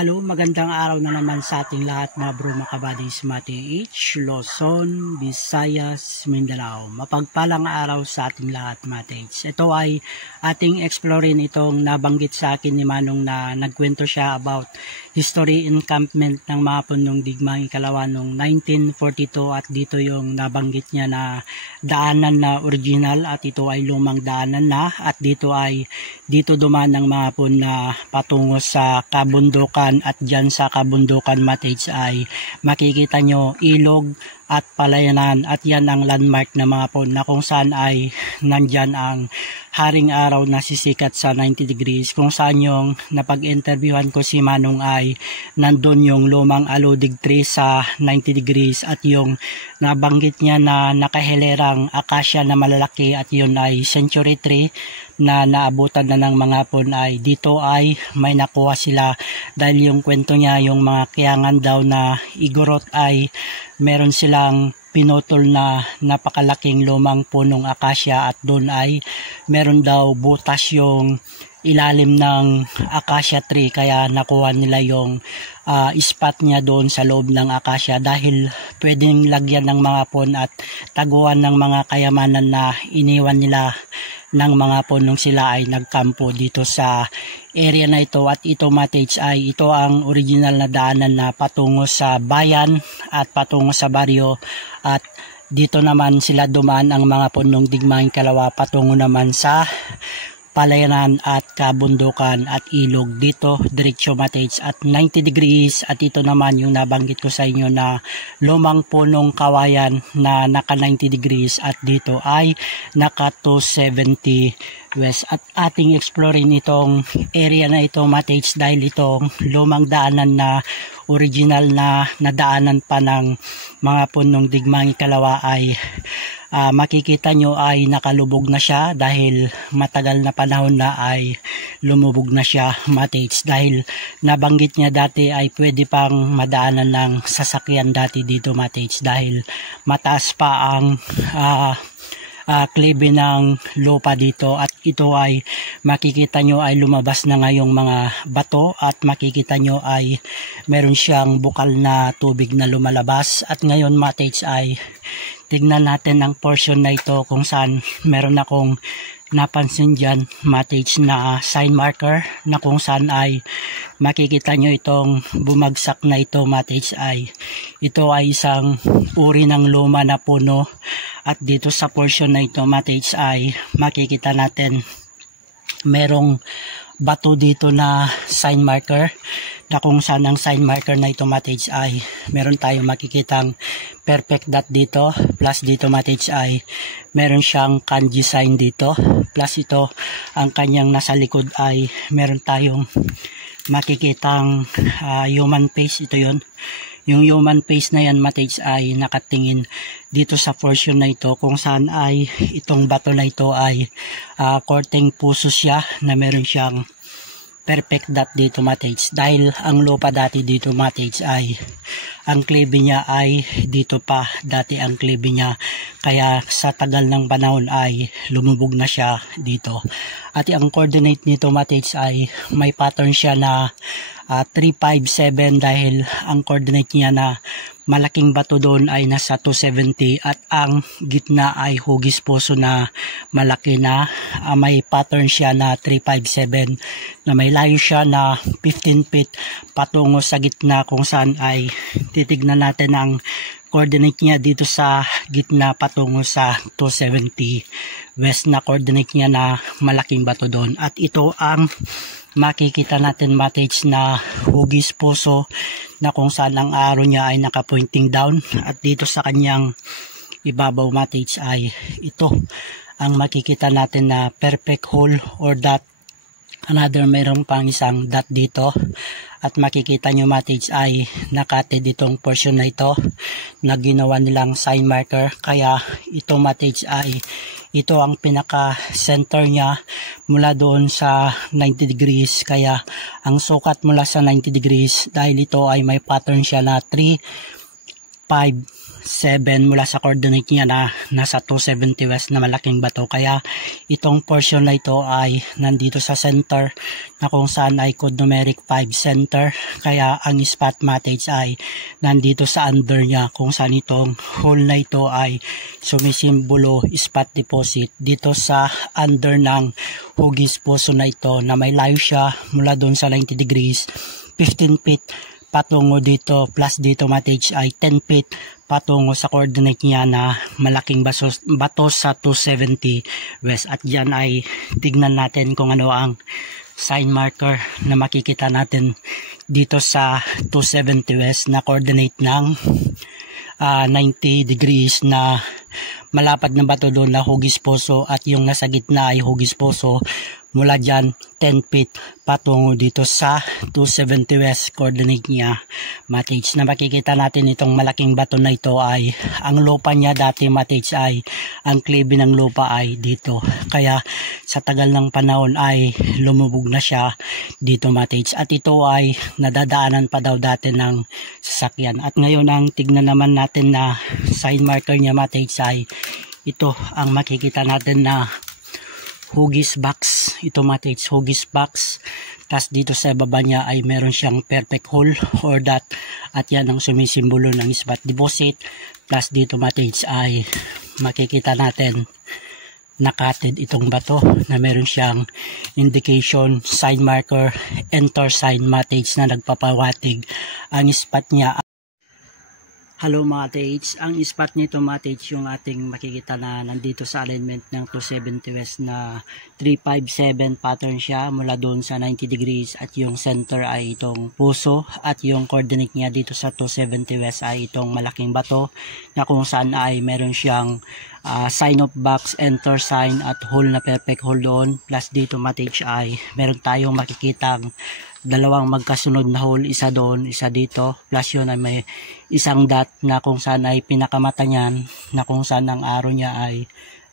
Hello, magandang araw na naman sa ating lahat mga bro, mga kabadis, Mati H, Luzon, Visayas, Mindanao. Mapagpalang araw sa ating lahat, Mati H. Ito ay ating explorin itong nabanggit sa akin ni Manong na nagkwento siya about history encampment ng mga punong digmang ikalawa noong 1942 at dito yung nabanggit niya na daanan na original at ito ay lumang daanan na at dito dumaan ng mga pun na patungo sa kabundukan at dyan sa kabundukan Matage ay makikita nyo ilog at palayanan at yan ang landmark na mga pon na kung saan ay nandyan ang haring araw na sisikat sa 90 degrees kung saan yung napag-interviewhan ko si Manong ay nandun yung lumang aludig tree sa 90 degrees at yung nabanggit niya na nakahilerang akasya na malalaki at yun ay century tree na naabutan na ng mga pon ay dito ay may nakuha sila dahil yung kwento niya yung mga kiyangan daw na igorot ay meron silang pinutol na napakalaking lumang punong akasya at doon ay meron daw butas yung ilalim ng akasya tree kaya nakuha nila yung spot niya doon sa loob ng akasya dahil pwedeng lagyan ng mga pon at taguan ng mga kayamanan na iniwan nila ng mga punong sila ay nagkampo dito sa area na ito at ito Matage ay ito ang original na daanan na patungo sa bayan at patungo sa baryo at dito naman sila dumaan ang mga punong digmang kalawa patungo naman sa palayanan at kabundukan at ilog dito diretsyo Matage at 90 degrees at ito naman yung nabanggit ko sa inyo na lumang punong kawayan na naka 90 degrees at dito ay naka 270 west at ating exploring itong area na ito Matage dahil itong lumang daanan na original na nadaanan pa ng mga punong digmang ikalawa ay makikita nyo ay nakalubog na siya dahil matagal na panahon na ay lumubog na siya Matage dahil nabanggit niya dati ay pwede pang madaanan ng sasakyan dati dito Matage dahil mataas pa ang klibe ng lupa dito at ito ay makikita nyo ay lumabas na ngayong mga bato at makikita nyo ay meron siyang bukal na tubig na lumalabas at ngayon Matage ay tignan natin ang portion na ito kung saan meron akong napansin dyan Matage na sign marker na kung saan ay makikita nyo itong bumagsak na ito Matage ay ito ay isang uri ng luma na puno at dito sa portion na ito Matage ay makikita natin merong bato dito na sign marker na kung saan ang sign marker na ito Matage ay meron tayong makikitang perfect dot dito plus dito Matage ay meron siyang kanji sign dito plus ito ang kanyang nasa likod ay meron tayong makikitang human face ito yon yung human face na yan Matage ay nakatingin dito sa portion na ito kung saan ay itong bato na ito ay korteng puso siya na meron siyang perfect dot dito Matage dahil ang lupa dati dito Matage ay ang klibe niya ay dito pa dati ang klibe niya kaya sa tagal ng panahon ay lumubog na siya dito at ang coordinate nito Matage ay may pattern siya na 357 dahil ang coordinate niya na malaking bato doon ay nasa 270 at ang gitna ay hugis puso na malaki na may pattern siya na 357 na may layo siya na 15 feet patungo sa gitna kung saan ay titignan natin ang coordinate niya dito sa gitna patungo sa 270 west na coordinate niya na malaking bato doon at ito ang makikita natin Matage na hugis puso na kung saan ang arrow niya ay naka-pointing down at dito sa kanyang ibabaw Matage ay ito ang makikita natin na perfect hole or dot another mayroong pang isang dot dito at makikita nyo Matage ay nakate ditong portion na ito na ginawa nilang sign marker kaya ito Matage ay ito ang pinaka center niya mula doon sa 90 degrees kaya ang sukat mula sa 90 degrees dahil ito ay may pattern siya na 357 mula sa coordinate niya na nasa 270 west na malaking bato. Kaya itong portion na ito ay nandito sa center na kung saan ay code numeric 5 center. Kaya ang spot matage ay nandito sa under niya kung saan itong hole na ito ay sumisimbolo spot deposit dito sa under ng hugis puso na ito na may layo siya mula doon sa 90 degrees 15 feet patungo dito, plus dito matage ay 10 feet patungo sa coordinate niya na malaking bato sa 270 west. At dyan ay tignan natin kung ano ang sign marker na makikita natin dito sa 270 west na coordinate ng 90 degrees na malapad na bato doon na hugis puso at yung nasa gitna ay hugis puso. Mula dyan 10 feet patungo dito sa 270 west coordinate niya matage na makikita natin itong malaking bato na ito ay ang lupa niya dati matage ay ang klibe ng lupa ay dito. Kaya sa tagal ng panahon ay lumubog na siya dito matage at ito ay nadadaanan pa daw dati ng sasakyan. At ngayon ang tignan naman natin na sign marker niya matage ay ito ang makikita natin na hugis box. Ito matage hugis box. Tas dito sa baba niya ay meron siyang perfect hole or dot at yan ang sumisimbolo ng spot deposit. Plus dito matage ay makikita natin nakatid itong bato na meron siyang indication sign marker enter sign matage na nagpapawatig ang spot niya. Hello mga matage, ang spot nito matage yung ating makikita na nandito sa alignment ng 270 west na 357 pattern siya mula doon sa 90 degrees at yung center ay itong puso at yung coordinate niya dito sa 270 west ay itong malaking bato na kung saan ay meron siyang sign of box, enter sign at hole na perfect hole doon. Plus dito matage ay meron tayong makikitang dalawang magkasunod na hole, isa doon, isa dito. Plus yun ay may isang dot na kung saan ay pinakamata niyan na kung saan ang arrow niya ay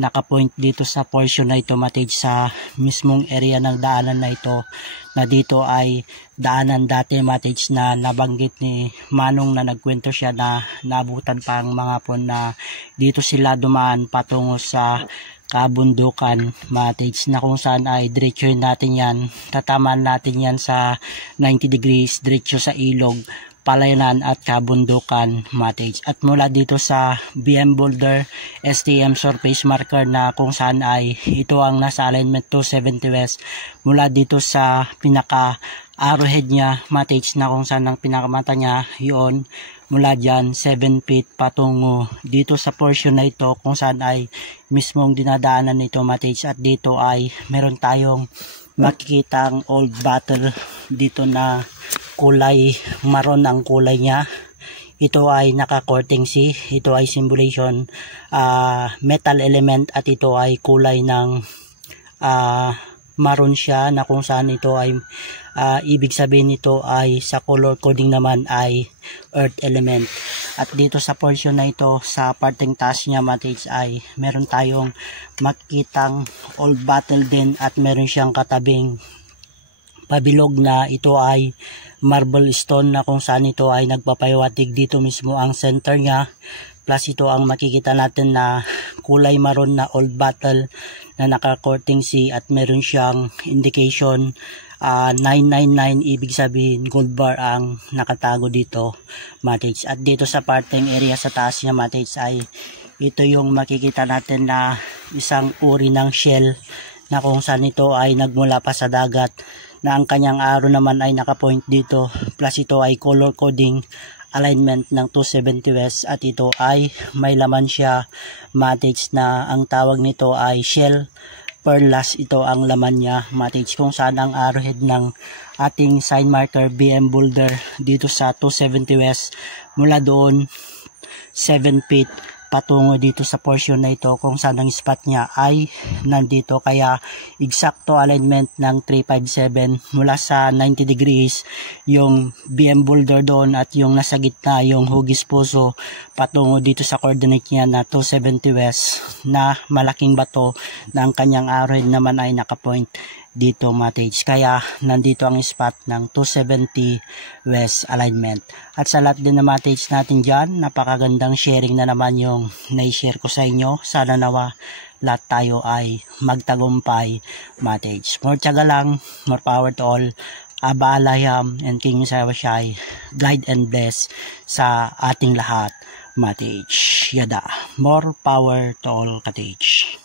nakapoint dito sa portion na ito matage sa mismong area ng daanan na ito na dito ay daanan dati matage na nabanggit ni Manong na nagkwento siya na naabutan pa ang mga pon na dito sila dumaan patungo sa kabundukan matage na kung saan ay diretso natin yan, tatamaan natin yan sa 90 degrees diretso sa ilog, palayanan at kabundukan matage. At mula dito sa BM Boulder STM surface marker na kung saan ay ito ang nasa alignment 270 west mula dito sa pinaka arrowhead niya matage na kung saan ang pinakamata niya yun mula dyan 7 feet patungo dito sa portion na ito kung saan ay mismong dinadaanan nito matage. At dito ay meron tayong makikitang old bottle dito na kulay maroon ang kulay niya. Ito ay naka-coating C. Ito ay symbolization metal element at ito ay kulay ng maroon siya na kung saan ito ay ibig sabihin nito ay sa color coding naman ay earth element. At dito sa portion na ito sa parteng taas niya matage ay meron tayong makikitang old bottle din at meron siyang katabing pabilog na ito ay marble stone na kung saan ito ay nagpapahiwatig dito mismo ang center niya. Plus ito ang makikita natin na kulay maroon na old bottle na naka-coating C at meron siyang indication 999, ibig sabihin gold bar ang nakatago dito matage. At dito sa parteng area sa taas niya matage ay ito yung makikita natin na isang uri ng shell na kung saan ito ay nagmula pa sa dagat na ang kanyang arrow naman ay nakapoint dito. Plus ito ay color coding alignment ng 270 west at ito ay may laman siya matage na ang tawag nito ay shell perlas. Ito ang laman niya matage kung saan ang arrowhead ng ating sign marker BM Boulder dito sa 270 west mula doon 7 feet patungo dito sa portion na ito kung saan ang spot niya ay nandito. Kaya eksakto alignment ng 357 mula sa 90 degrees yung BM Boulder doon at yung nasa gitna yung hugis puso patungo dito sa coordinate niya na 270 west na malaking bato na ang kanyang arrowhead naman ay nakapoint dito Matage. Kaya nandito ang spot ng 270 west alignment. At sa lahat din na Matage natin dyan, napakagandang sharing na naman yung na-share ko sa inyo. Sana nawa lahat tayo ay magtagumpay Matage. More tiyaga lang, more power to all. Aba Alayam and King Sawashai, guide and bless sa ating lahat Matage. Yada, more power to all Katage.